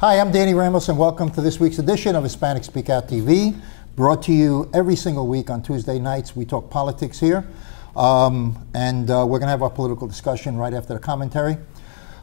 Hi, I'm Danny Ramos, and welcome to this week's edition of Hispanic Speak Out TV, brought to you every single week on Tuesday nights. We talk politics here, and we're going to have our political discussion right after the commentary.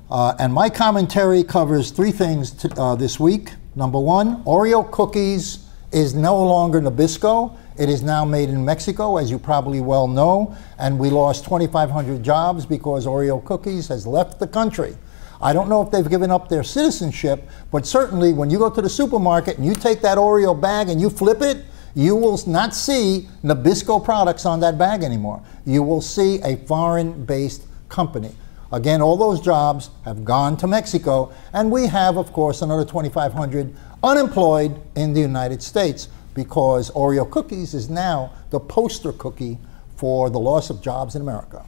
And my commentary covers three things this week. Number one, Oreo cookies is no longer Nabisco. It is now made in Mexico, as you probably well know, and we lost 2,500 jobs because Oreo cookies has left the country. I don't know if they've given up their citizenship, but certainly when you go to the supermarket and you take that Oreo bag and you flip it, you will not see Nabisco products on that bag anymore. You will see a foreign-based company. Again, all those jobs have gone to Mexico, and we have, of course, another 2,500 unemployed in the United States because Oreo cookies is now the poster cookie for the loss of jobs in America.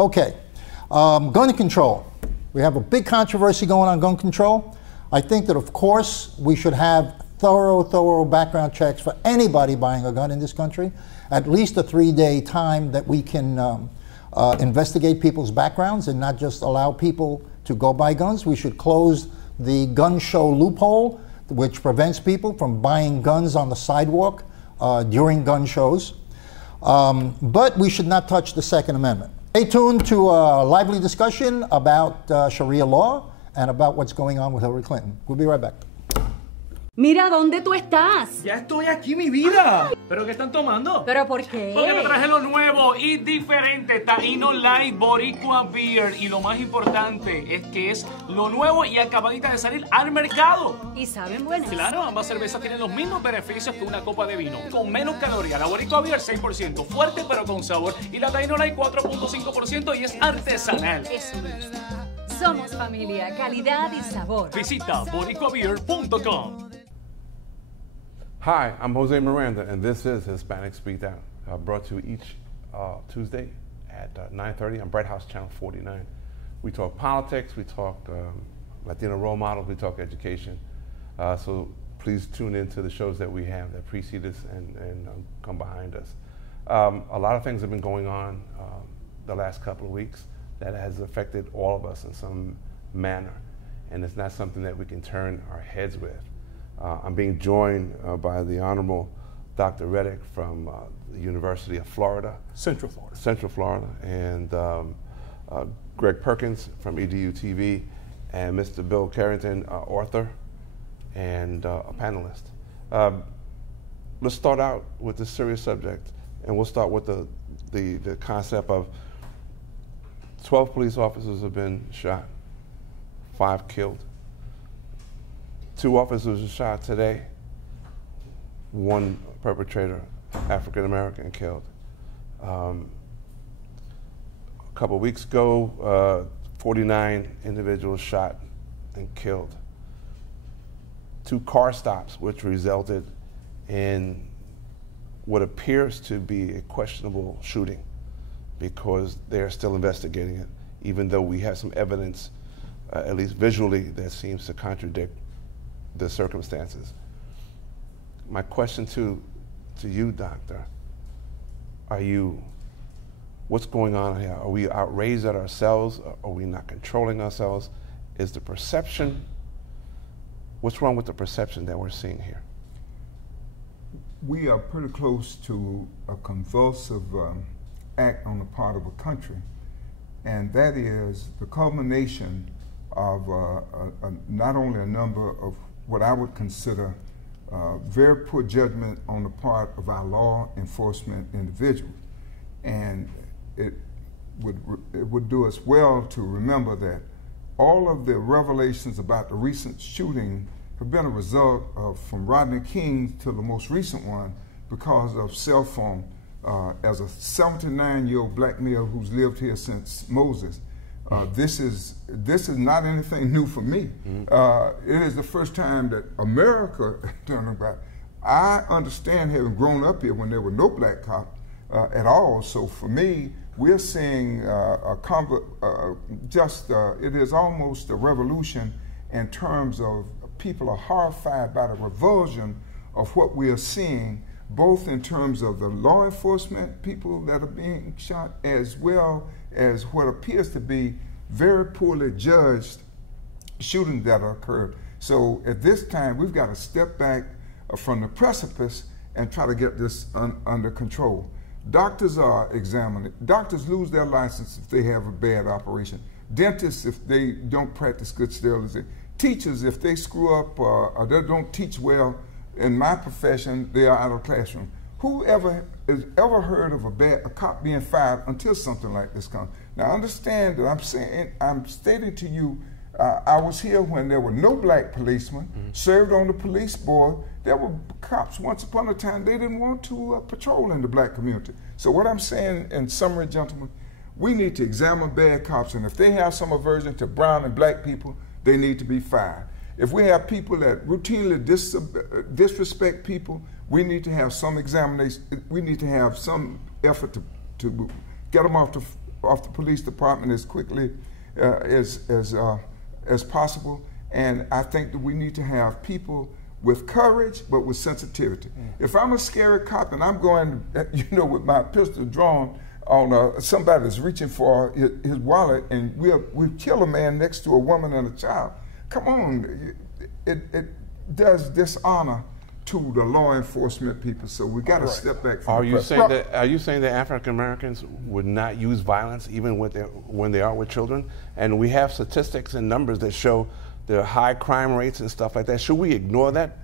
Okay, gun control. We have a big controversy going on gun control. I think that, of course, we should have thorough background checks for anybody buying a gun in this country, at least a 3-day time that we can investigate people's backgrounds and not just allow people to go buy guns. We should close the gun show loophole, which prevents people from buying guns on the sidewalk during gun shows. But we should not touch the Second Amendment. Stay tuned to a lively discussion about Sharia law and about what's going on with Hillary Clinton. We'll be right back. Mira, ¿dónde tú estás? Ya estoy aquí, mi vida. ¿Pero qué están tomando? ¿Pero por qué? Porque te traje lo nuevo y diferente, Taíno Light Boricua Beer. Y lo más importante es que es lo nuevo y acabadita de salir al mercado. ¿Y saben buenas? Claro, ambas cervezas tienen los mismos beneficios que una copa de vino, con menos calorías. La Boricua Beer 6%, fuerte pero con sabor. Y la Taíno Light 4.5% y es artesanal. Eso es. Somos familia, calidad y sabor. Visita boricuabeer.com. Hi, I'm Jose Miranda, and this is Hispanic Speak Out, brought to you each Tuesday at 9:30 on Bright House Channel 49. We talk politics, we talk Latino role models, we talk education. So please tune into the shows that we have that precede us and come behind us. A lot of things have been going on the last couple of weeks that has affected all of us in some manner, and it's not something that we can turn our heads with. I'm being joined by the Honorable Dr. Reddick from the University of Florida. Central Florida. Central Florida, and Greg Perkins from EDU TV, and Mr. Bill Carrington, author and a panelist. Let's start out with this serious subject, and we'll start with the concept of 12 police officers have been shot, 5 killed. 2 officers were shot today, 1 perpetrator, African-American, killed. A couple of weeks ago, 49 individuals shot and killed. 2 car stops, which resulted in what appears to be a questionable shooting because they're still investigating it, even though we have some evidence, at least visually, that seems to contradict the circumstances. My question to you, Doctor, what's going on here? Are we outraged at ourselves? Are we not controlling ourselves? Is the perception, what's wrong with the perception that we're seeing here? We are pretty close to a convulsive act on the part of a country, and that is the culmination of not only a number of what I would consider very poor judgment on the part of our law enforcement individuals. And it would do us well to remember that all of the revelations about the recent shooting have been a result of, from Rodney King to the most recent one, because of cell phone. As a 79-year-old black male who's lived here since Moses, this is not anything new for me. It is the first time that America done about. I understand having grown up here when there were no black cops at all. So for me, we're seeing it is almost a revolution in terms of people are horrified by the revulsion of what we are seeing, both in terms of the law enforcement people that are being shot, as well as what appears to be very poorly judged shootings that occurred. So at this time, we've got to step back from the precipice and try to get this under control. Doctors are examining. Doctors lose their license if they have a bad operation. Dentists if they don't practice good sterilization. Teachers if they screw up or they don't teach well. In my profession, they are out of the classroom. Whoever has ever heard of a cop being fired until something like this comes? Now understand that I'm stating to you, I was here when there were no black policemen, served on the police board. There were cops once upon a time, they didn't want to patrol in the black community. So what I'm saying in summary, gentlemen, we need to examine bad cops, and if they have some aversion to brown and black people, they need to be fired. If we have people that routinely disrespect people, we need to have some examination. We need to have some effort to get them off the police department as quickly as possible. And I think that we need to have people with courage, but with sensitivity. If I'm a scary cop and I'm going, with my pistol drawn on somebody that's reaching for his wallet, and we'll kill a man next to a woman and a child, come on, it does dishonor to the law enforcement people. So we got to step back from Are you saying that African Americans would not use violence even when they are with children? And we have statistics and numbers that show the high crime rates and stuff like that. Should we ignore that?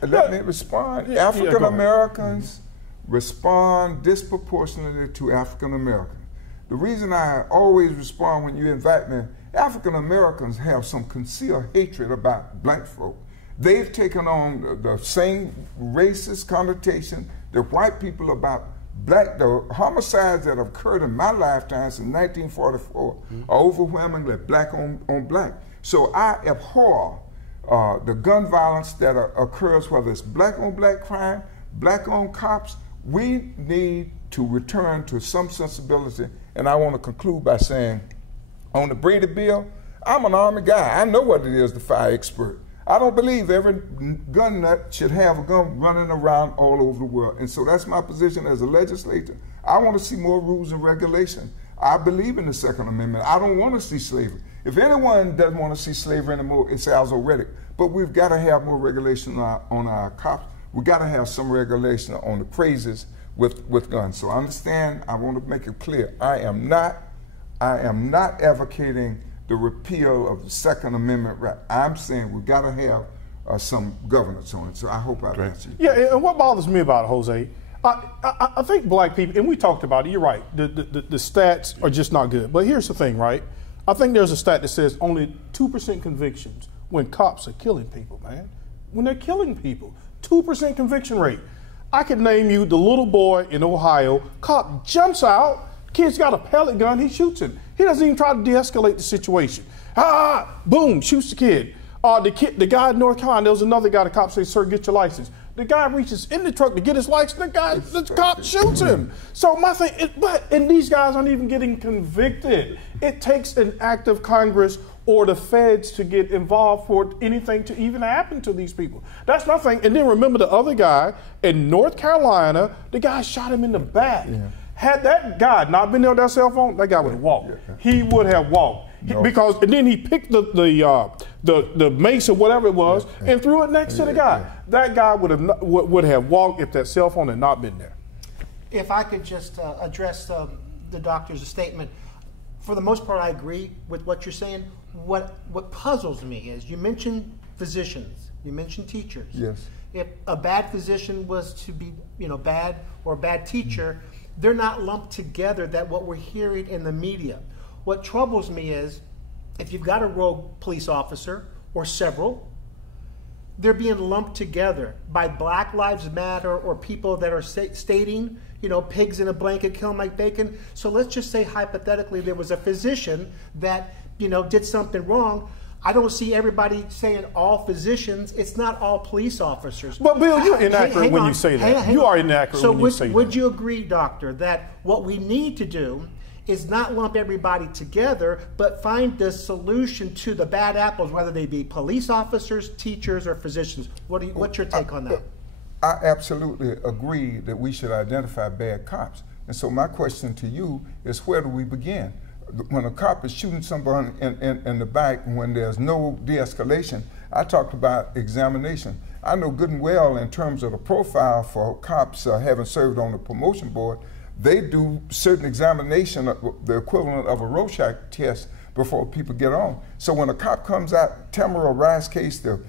Let me respond. African Americans respond disproportionately to African Americans. The reason I always respond when you invite me, African Americans have some concealed hatred about black folk. They've taken on the same racist connotation that white people about the homicides that have occurred in my lifetime since 1944 are overwhelmingly black on black. So I abhor the gun violence that occurs, whether it's black on black crime, black on cops. We need to return to some sensibility. And I want to conclude by saying, on the Brady Bill, I'm an Army guy. I know what it is to fire expert. I don't believe every gun nut should have a gun running around all over the world. And so that's my position as a legislator. I want to see more rules and regulation. I believe in the Second Amendment. I don't want to see slavery. If anyone doesn't want to see slavery anymore, it's Alzo Reddick. But we've got to have more regulation on our cops. We've got to have some regulation on the crazies with guns. So I understand, I want to make it clear, I am not advocating the repeal of the Second Amendment right. I'm saying we've got to have some governance on it. So I hope I've answered you. Yeah, and what bothers me about it, Jose, I think black people, and we talked about it, you're right, the stats are just not good. But here's the thing, right? I think there's a stat that says only 2% convictions when cops are killing people, man. When they're killing people, 2% conviction rate. I could name you the little boy in Ohio, cop jumps out, kid's got a pellet gun, he shoots him. He doesn't even try to de-escalate the situation. Boom, shoots the kid. The guy in North Carolina, there was another guy, the cop says, sir, get your license. The guy reaches in the truck to get his license, the cop shoots him. So my thing, and these guys aren't even getting convicted. It takes an act of Congress or the feds to get involved for anything to even happen to these people. That's my thing. And then remember the other guy in North Carolina, the guy shot him in the back. Yeah. Had that guy not been there with that cell phone, that guy would have walked. Yeah. He would have walked. No. And then he picked the mace or whatever it was and threw it next to the guy. Yeah. That guy would have walked if that cell phone had not been there. If I could just address the doctor's statement. For the most part, I agree with what you're saying. What puzzles me is you mentioned physicians, you mentioned teachers. Yes. If a bad physician was to be, bad, or a bad teacher, they're not lumped together. That what we're hearing in the media. What troubles me is if you've got a rogue police officer or several, they're being lumped together by Black Lives Matter or people that are stating, pigs in a blanket killing like bacon. So let's just say hypothetically there was a physician that, did something wrong. I don't see everybody saying all physicians. It's not all police officers. But Bill, you're inaccurate when you say that. You are inaccurate when you say that. So would you agree, doctor, that what we need to do is not lump everybody together, but find the solution to the bad apples, whether they be police officers, teachers, or physicians? What's your take on that? I absolutely agree that we should identify bad cops. And so my question to you is, where do we begin? When a cop is shooting someone in the back, when there's no de-escalation, I talked about examination. I know good and well in terms of the profile for cops having served on the promotion board, they do certain examination, the equivalent of a Rorschach test before people get on. So when a cop comes out, Tamara Rice case, the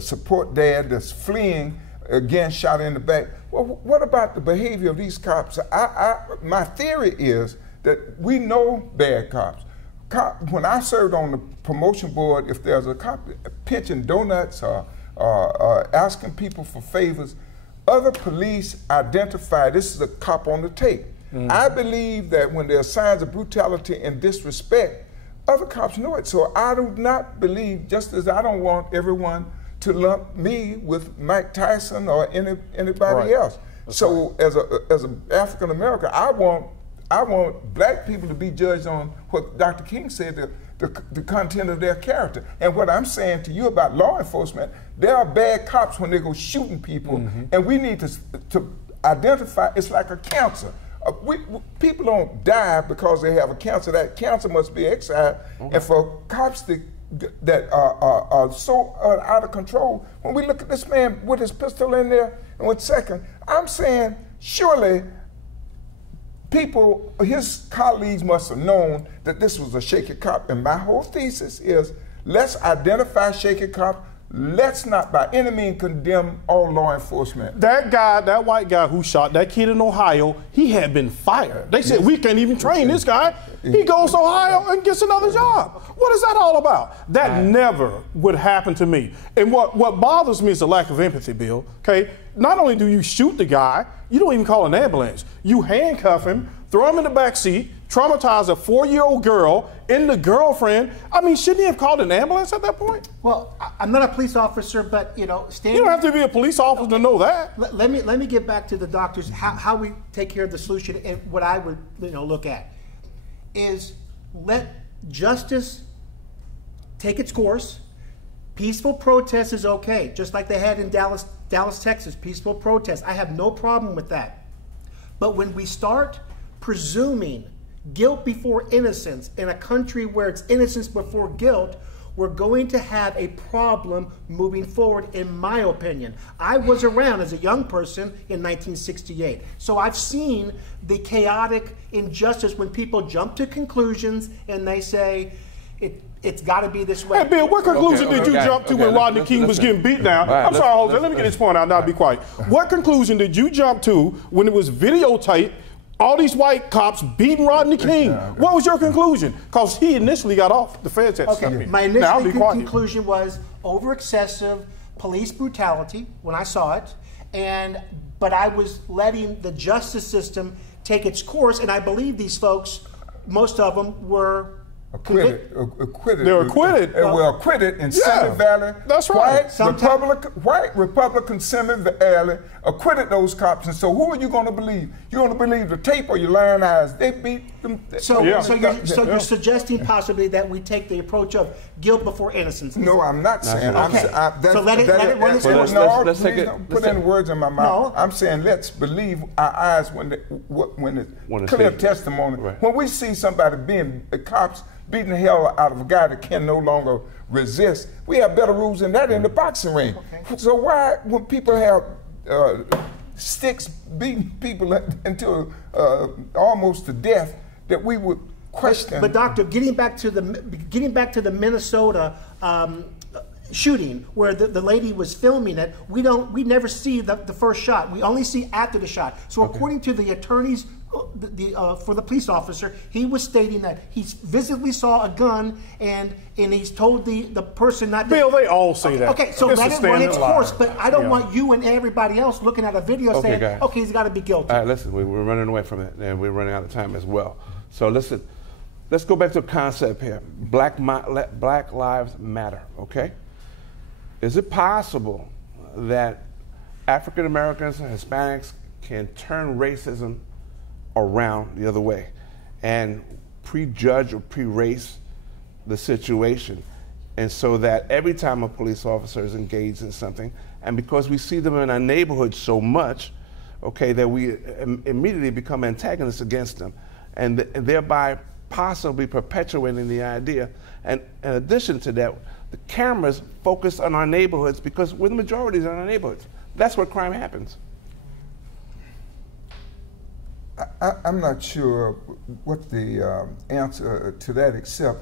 support dad that's fleeing, again shot in the back. Well, what about the behavior of these cops? My theory is that we know bad cops. When I served on the promotion board, if there's a cop pitching donuts or asking people for favors, other police identify this is a cop on the tape. I believe that when there are signs of brutality and disrespect, other cops know it. So I do not believe, just as I don't want everyone to lump me with Mike Tyson or anybody else. That's so as an African American, I want black people to be judged on what Dr. King said, the content of their character. And what I'm saying to you about law enforcement, there are bad cops when they go shooting people, and we need to identify. It's like a cancer. People don't die because they have a cancer. That cancer must be excised. And for cops that are so out of control, when we look at this man with his pistol in there, and 1 second, I'm saying surely people, his colleagues must have known that this was a shaky cop. And my whole thesis is, let's identify shaky cop. Let's not by any means condemn all law enforcement. That guy, that white guy who shot that kid in Ohio, he had been fired. They said, we can't even train this guy. He goes to Ohio and gets another job. What is that all about? That never would happen to me. And what bothers me is the lack of empathy, Bill, okay? Not only do you shoot the guy, you don't even call an ambulance. You handcuff him, throw him in the back seat, traumatize a 4-year-old girl and the girlfriend. I mean, shouldn't he have called an ambulance at that point? Well, I'm not a police officer, but you know, you don't have to be a police officer to know that. Let me get back to the doctors. How we take care of the solution, and what I would look at is let justice take its course. Peaceful protest is okay, just like they had in Dallas, Texas. Peaceful protest. I have no problem with that. But when we start presuming guilt before innocence in a country where it's innocence before guilt, we're going to have a problem moving forward, in my opinion. I was around as a young person in 1968, so I've seen the chaotic injustice when people jump to conclusions and they say, it's got to be this way. Hey, Bill, what conclusion did you jump to when Rodney King was getting beat down? I'm sorry, Jose, let me get this point out, now be quiet. What conclusion did you jump to when it was videotaped, all these white cops beating Rodney King? What was your conclusion? Because he initially got off. The feds had to step in. My initial conclusion was over excessive police brutality when I saw it, but I was letting the justice system take its course, and I believe these folks, most of them were acquitted. They were acquitted. They were acquitted in Simi Valley. That's right. White Republican Simi Valley acquitted those cops. And so who are you going to believe? You're going to believe the tape or your lying eyes? They beat them. So you're suggesting possibly that we take the approach of guilt before innocence? No, I'm not saying. Okay. So let it run its course. Let's don't put any words in my mouth. No. I'm saying let's believe our eyes when it's clear testimony. Right. When we see somebody being cops beating the hell out of a guy that can no longer resist, we have better rules than that in the boxing ring. Okay. So why, when people have sticks beating people until almost to death, that we would question? But doctor, getting back to the Minnesota shooting where the lady was filming it, we never see the first shot. We only see after the shot. So according to the attorneys for the police officer, he was stating that he visibly saw a gun and he's told the person not to. Bill, they all say that. Okay, so let it run its course, but I don't want you and everybody else looking at a video saying, guys. okay, he's got to be guilty. All right, listen, we're running away from it and we're running out of time as well. So listen, let's go back to a concept here. Black Lives Matter, okay? Is it possible that African Americans and Hispanics can turn racism around the other way and prejudge or pre-race the situation, and so that every time a police officer is engaged in something, and because we see them in our neighborhood so much, okay, that we immediately become antagonists against them, and thereby possibly perpetuating the idea, and in addition to that, the cameras focus on our neighborhoods because we're the majorities in our neighborhoods. That's where crime happens. I'm not sure what the answer to that, except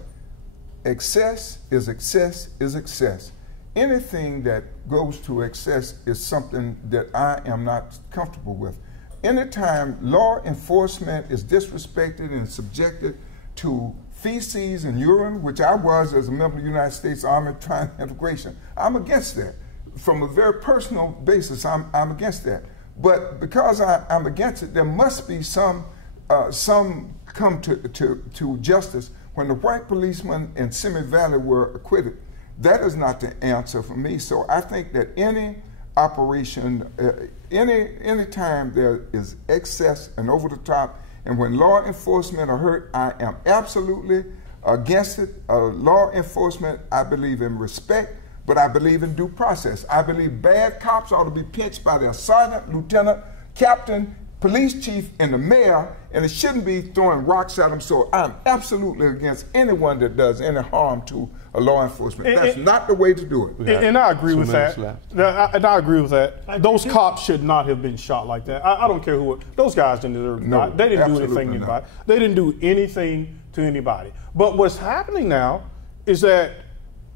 excess is excess is excess. Anything that goes to excess is something that I am not comfortable with. Anytime law enforcement is disrespected and subjected to feces and urine, which I was as a member of the United States Army trying integration, I'm against that. From a very personal basis, I'm against that. But because I'm against it, there must be some come to justice. When the white policemen in Simi Valley were acquitted, that is not the answer for me. So I think that any operation, any time there is excess and over the top, and when law enforcement are hurt, I am absolutely against it. Law enforcement, I believe in respect, but I believe in due process. I believe bad cops ought to be pinched by their sergeant, lieutenant, captain, police chief, and the mayor, and it shouldn't be throwing rocks at them. So I'm absolutely against anyone that does any harm to a law enforcement. That's not the way to do it. And I agree with that. And I agree with that. Those cops should not have been shot like that. I don't care who. Those guys didn't deserve to die. They didn't do anything to anybody. They didn't do anything to anybody. But what's happening now is that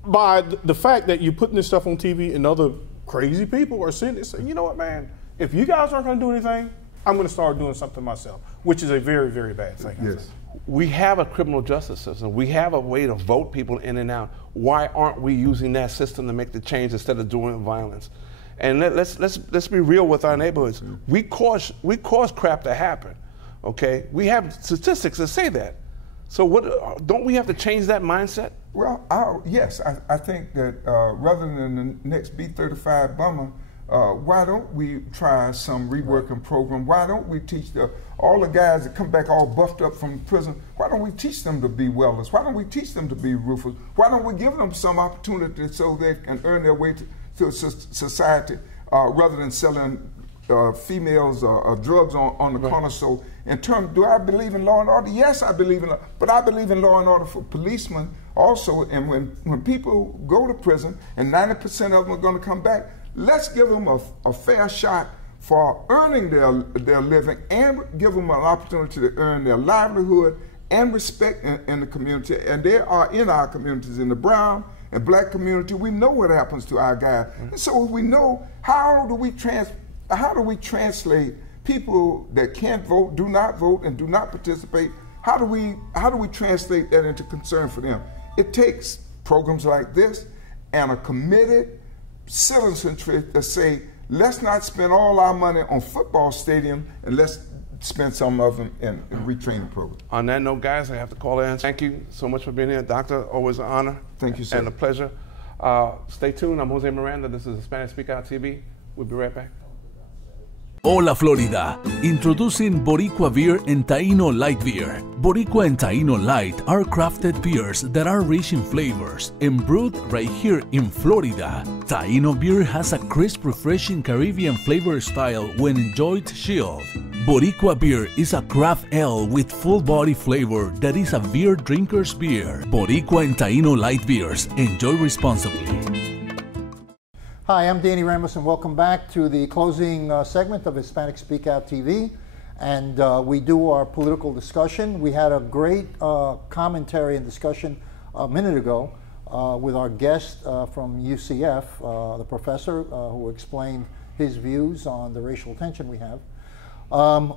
by the fact that you're putting this stuff on TV and other crazy people are sitting there saying, you know what, man, if you guys aren't going to do anything, I'm going to start doing something myself, which is a very, very bad thing. Yes. We have a criminal justice system. We have a way to vote people in and out. Why aren't we using that system to make the change instead of doing violence? And let's be real with our neighborhoods. We cause crap to happen. Okay, we have statistics that say that. So what? Don't we have to change that mindset? Well, yes, I think that rather than the next B-35 bomber, why don't we try some reworking program? Why don't we teach all the guys that come back all buffed up from prison, why don't we teach them to be welders? Why don't we teach them to be roofers? Why don't we give them some opportunity so they can earn their way to society rather than selling females drugs on the corner? So in terms, do I believe in law and order? Yes, I believe in law, but I believe in law and order for policemen also. And when people go to prison and 90% of them are going to come back, let's give them a fair shot for earning their living and give them an opportunity to earn their livelihood and respect in the community. And they are in our communities, in the brown and black community. We know what happens to our guys. And so we know how do we translate people that can't vote, do not vote, and do not participate. How do we translate that into concern for them? It takes programs like this and a committed citizenry to say, let's not spend all our money on football stadium and let's spend some of them in retraining programs. On that note, guys, I have to call in. Thank you so much for being here. Doctor, always an honor. Thank you, sir. And a pleasure. Stay tuned. I'm Jose Miranda. This is Hispanic Speak Out TV. We'll be right back. Hola Florida, introducing Boricua Beer and Taino Light Beer. Boricua and Taino Light are crafted beers that are rich in flavors and brewed right here in Florida. Taino beer has a crisp, refreshing Caribbean flavor style when enjoyed chilled. Boricua beer is a craft ale with full body flavor that is a beer drinker's beer. Boricua and Taino Light Beers. Enjoy responsibly. Hi, I'm Danny Ramos, and welcome back to the closing segment of Hispanic Speak Out TV. And we do our political discussion. We had a great commentary and discussion a minute ago with our guest from UCF, the professor, who explained his views on the racial tension we have.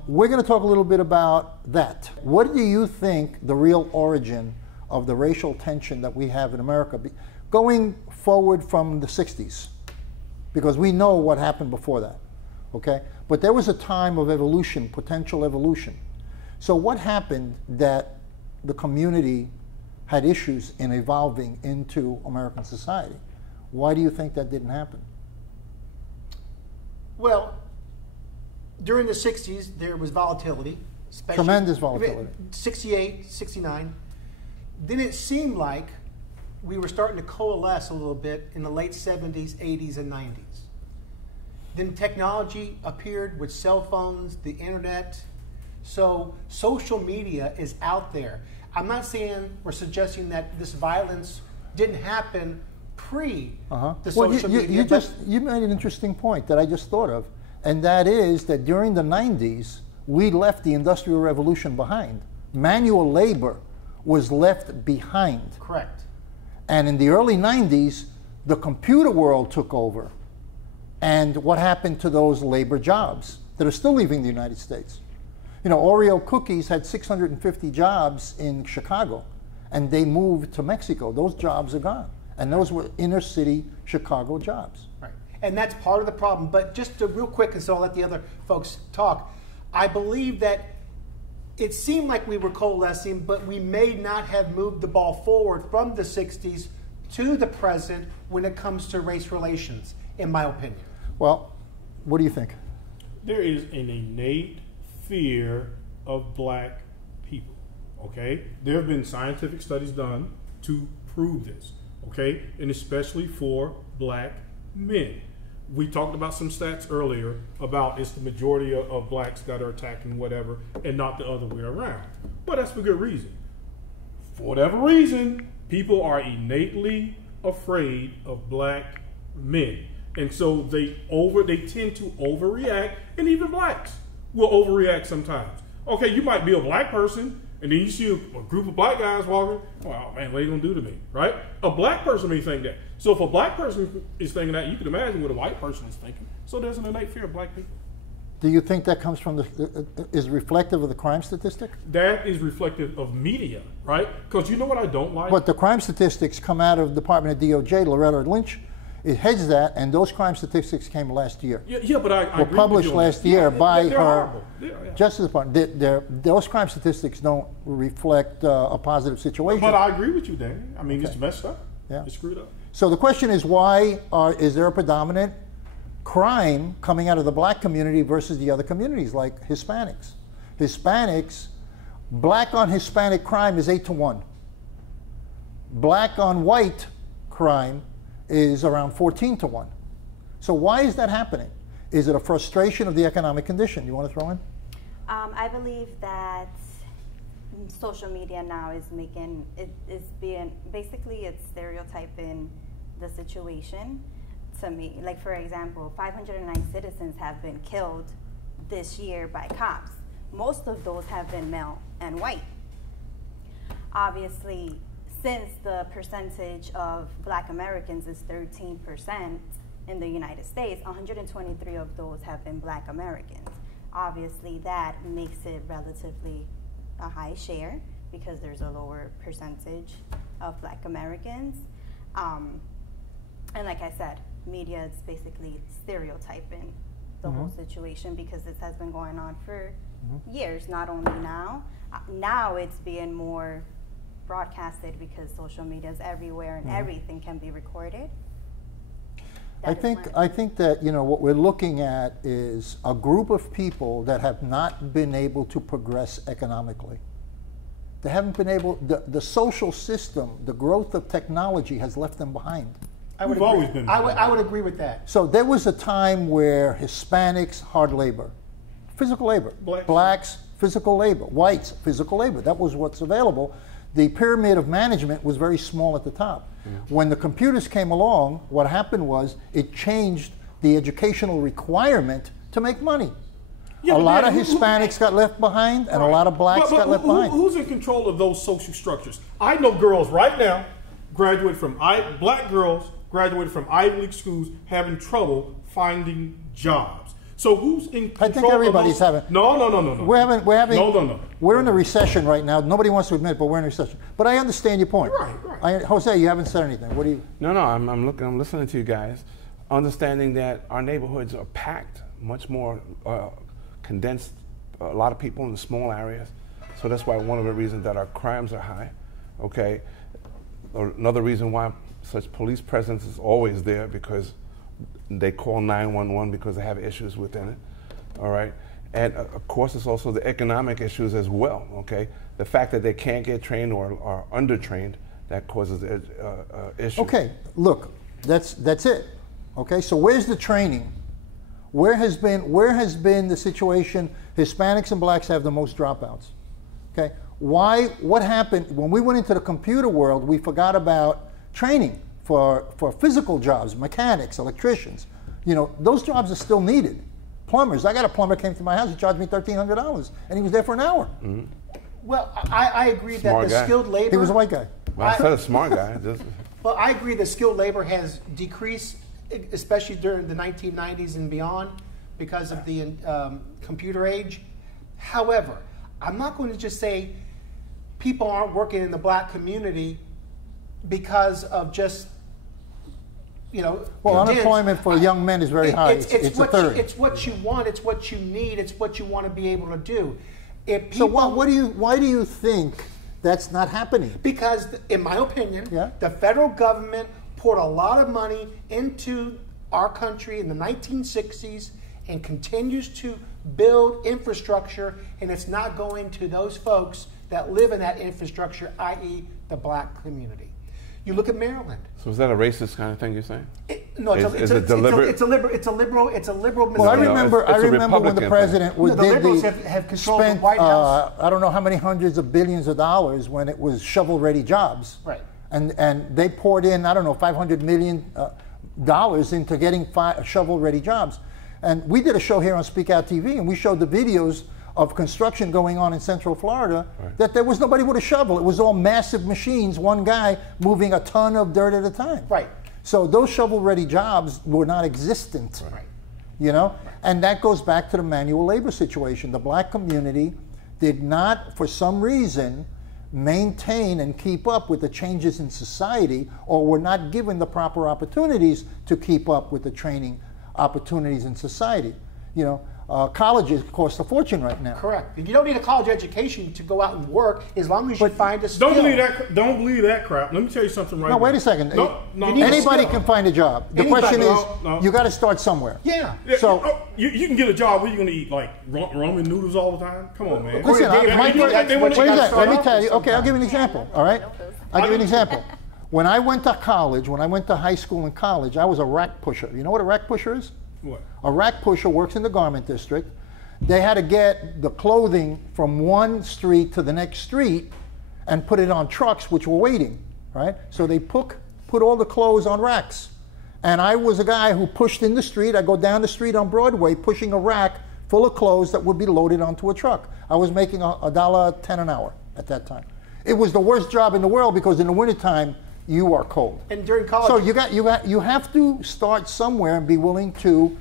We're going to talk a little bit about that. What do you think the real origin of the racial tension that we have in America going forward from the 60s? Because we know what happened before that, okay? But there was a time of evolution, potential evolution. So what happened that the community had issues in evolving into American society? Why do you think that didn't happen? Well, during the 60s, there was volatility. Tremendous volatility. 68, 69. Then it seemed like we were starting to coalesce a little bit in the late 70s, 80s, and 90s. Then technology appeared with cell phones, the internet. So social media is out there. I'm not saying or suggesting that this violence didn't happen pre the Well, social media. you made an interesting point that I just thought of, and that is that during the 90s, we left the Industrial Revolution behind. Manual labor was left behind. Correct. And in the early 90s, the computer world took over. And what happened to those labor jobs that are still leaving the United States? You know, Oreo cookies had 650 jobs in Chicago, and they moved to Mexico. Those jobs are gone. And those were inner city Chicago jobs. Right. And that's part of the problem. But just real quick, and so I'll let the other folks talk, I believe that it seemed like we were coalescing, but we may not have moved the ball forward from the 60s to the present when it comes to race relations, in my opinion. Well, what do you think? There is an innate fear of black people, okay? There have been scientific studies done to prove this, okay? And especially for black men. We talked about some stats earlier about it's the majority of blacks that are attacking whatever and not the other way around. Well, that's for good reason. For whatever reason, people are innately afraid of black men. And so they tend to overreact, and even blacks will overreact sometimes. Okay, you might be a black person, and then you see a group of black guys walking, well, man, what are you gonna do to me, right? A black person may think that. So if a black person is thinking that, you can imagine what a white person is thinking. So there's an innate fear of black people. Do you think that comes from is reflective of the crime statistic? That is reflective of media, right? Because you know what I don't like? But the crime statistics come out of the Department of DOJ, Loretta Lynch. It heads that, and those crime statistics came last year. Yeah, but I were agree published with you on last that. year by they're her horrible. Yeah. Justice Department. Those crime statistics don't reflect a positive situation. But I agree with you, Dan. I mean, It's messed up. Yeah. It's screwed up. So the question is, why is there a predominant crime coming out of the black community versus the other communities, like Hispanics? Hispanics, black on Hispanic crime is 8-1. Black on white crime is around 14-1. So why is that happening? Is it a frustration of the economic condition? You want to throw in? I believe that social media now is it's stereotyping the situation to me. Like, for example, 509 citizens have been killed this year by cops. Most of those have been male and white. Obviously, since the percentage of black Americans is 13% in the United States, 123 of those have been black Americans. Obviously, that makes it relatively a high share because there's a lower percentage of black Americans. And like I said, media is basically stereotyping the whole situation because this has been going on for years, not only now. Now it's being more broadcasted because social media is everywhere and everything can be recorded. I think that, you know, what we're looking at is a group of people that have not been able to progress economically. They haven't been able, the social system, the growth of technology has left them behind. I would agree with that. So there was a time where Hispanics, hard labor, physical labor, blacks, physical labor, whites, physical labor. That was what's available. The pyramid of management was very small at the top. When the computers came along, what happened was it changed the educational requirement to make money. Yeah, a lot of Hispanics got left behind, and a lot of blacks got left behind. Who's in control of those social structures? I know girls right now black girls graduated from Ivy League schools having trouble finding jobs. So who's in control? I think everybody's having. No. We're in a recession right now. Nobody wants to admit it, but we're in a recession. But I understand your point. Right. Jose, you haven't said anything. What do you? No. I'm listening to you guys, understanding that our neighborhoods are packed, much more condensed. A lot of people in the small areas. So that's why one of the reasons that our crimes are high. Okay. Another reason why such police presence is always there because they call 911 because they have issues within it, all right? And of course, it's also the economic issues as well, okay? The fact that they can't get trained or are undertrained, that causes issues. Okay, look, that's it, okay? So where's the training? Where has been the situation? Hispanics and blacks have the most dropouts, okay? What happened, when we went into the computer world, we forgot about training for physical jobs, mechanics, electricians. You know, those jobs are still needed. Plumbers. I got a plumber came to my house. He charged me $1,300, and he was there for an hour. Mm-hmm. Well, I agree Smart that the guy. skilled labor. He was a white guy. Well, I said a smart guy. Well, I agree that skilled labor has decreased, especially during the 1990s and beyond, because of the computer age. However, I'm not going to just say people aren't working in the black community because of just, you know. Well, unemployment for young men is very high. It's a third. It's what you want. It's what you need. It's what you want to be able to do. If So people, why do you think that's not happening? Because, in my opinion, Yeah. the federal government poured a lot of money into our country in the 1960s and continues to build infrastructure, and it's not going to those folks that live in that infrastructure, i.e. the black community. You look at Maryland. So is that a racist kind of thing you're saying? No, Is it deliberate? It's a liberal. Well, I No, remember. it's I a remember when the Republican president thing. was No, the liberals have controlled the White House. I don't know how many hundreds of billions of dollars when it was shovel-ready jobs. Right. And they poured in, I don't know, $500 million into getting shovel-ready jobs. And we did a show here on Speak Out TV, and we showed the videos of construction going on in Central Florida, that there was nobody with a shovel. It was all massive machines, one guy moving a ton of dirt at a time. Right. So those shovel-ready jobs were not existent. Right. You know? And that goes back to the manual labor situation. The black community did not, for some reason, maintain and keep up with the changes in society, or were not given the proper opportunities to keep up with the training opportunities in society. You know, colleges cost a fortune right now. Correct. You don't need a college education to go out and work as long as you find a skill. Don't believe that crap. Let me tell you something right now. No, wait a second. No, Anybody can find a job. The question is, you got to start somewhere. Yeah. So you can get a job where you're going to eat like ramen noodles all the time. Come on, man. listen, let me tell you. Okay, I'll give you an example. All right, I'll give you an example. When I went to college, when I went to high school and college, I was a rack pusher. You know what a rack pusher is? What? A rack pusher works in the garment district. They had to get the clothing from one street to the next street and put it on trucks which were waiting, right? So they put all the clothes on racks. And I was a guy who pushed in the street. I go down the street on Broadway pushing a rack full of clothes that would be loaded onto a truck. I was making $1.10 an hour at that time. It was the worst job in the world because in the wintertime, you are cold. And during college. So you have to start somewhere and be willing to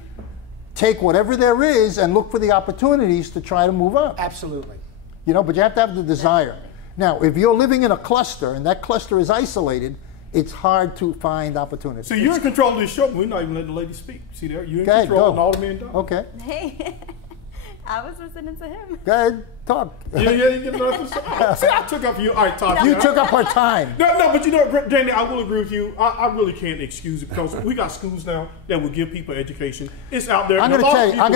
take whatever there is and look for the opportunities to try to move up. Absolutely. You know, but you have to have the desire. Now, if you're living in a cluster and that cluster is isolated, it's hard to find opportunities. So you're in control of this show. We're not even letting the lady speak. See there? You're in Okay, control go. and all the men don't. Okay. Hey, I was listening to him. Go ahead, talk. You get nothing to say. See, I took up for you. All right, talk. You took up her time. No, but you know what, Danny, I will agree with you. I really can't excuse it because we got schools now that will give people education. It's out there. I'm going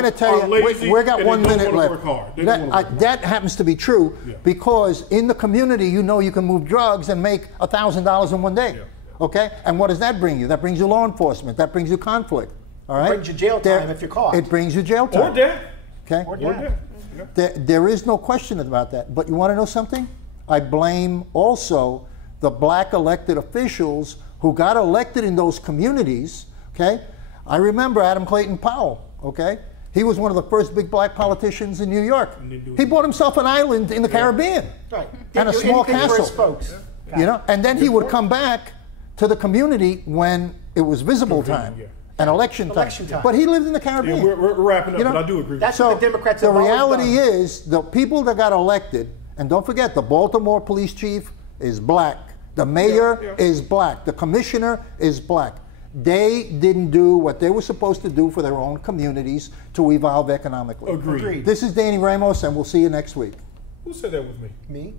to tell you, we got 1 minute left. That happens to be true because in the community, you know you can move drugs and make $1,000 in one day. Yeah. Okay? And what does that bring you? That brings you law enforcement. That brings you conflict. All right? It brings you jail time if you're caught. It brings you jail time. Or death. Okay? Or death. There is no question about that. But you want to know something? I blame also the black elected officials who got elected in those communities. Okay? I remember Adam Clayton Powell. Okay? He was one of the first big black politicians in New York. He bought himself an island in the Caribbean. Right. And a small Anything for his castle. folks. You know, and then he would come back to the community when it was visible time and election time. But he lived in the Caribbean. Yeah, we're wrapping up, You know, but I do agree. That's so what the Democrats the have always reality done. is the people that got elected, and don't forget, the Baltimore police chief is black. The mayor is black. The commissioner is black. They didn't do what they were supposed to do for their own communities to evolve economically. Agreed. This is Danny Ramos, and we'll see you next week. Who said that was me? Me?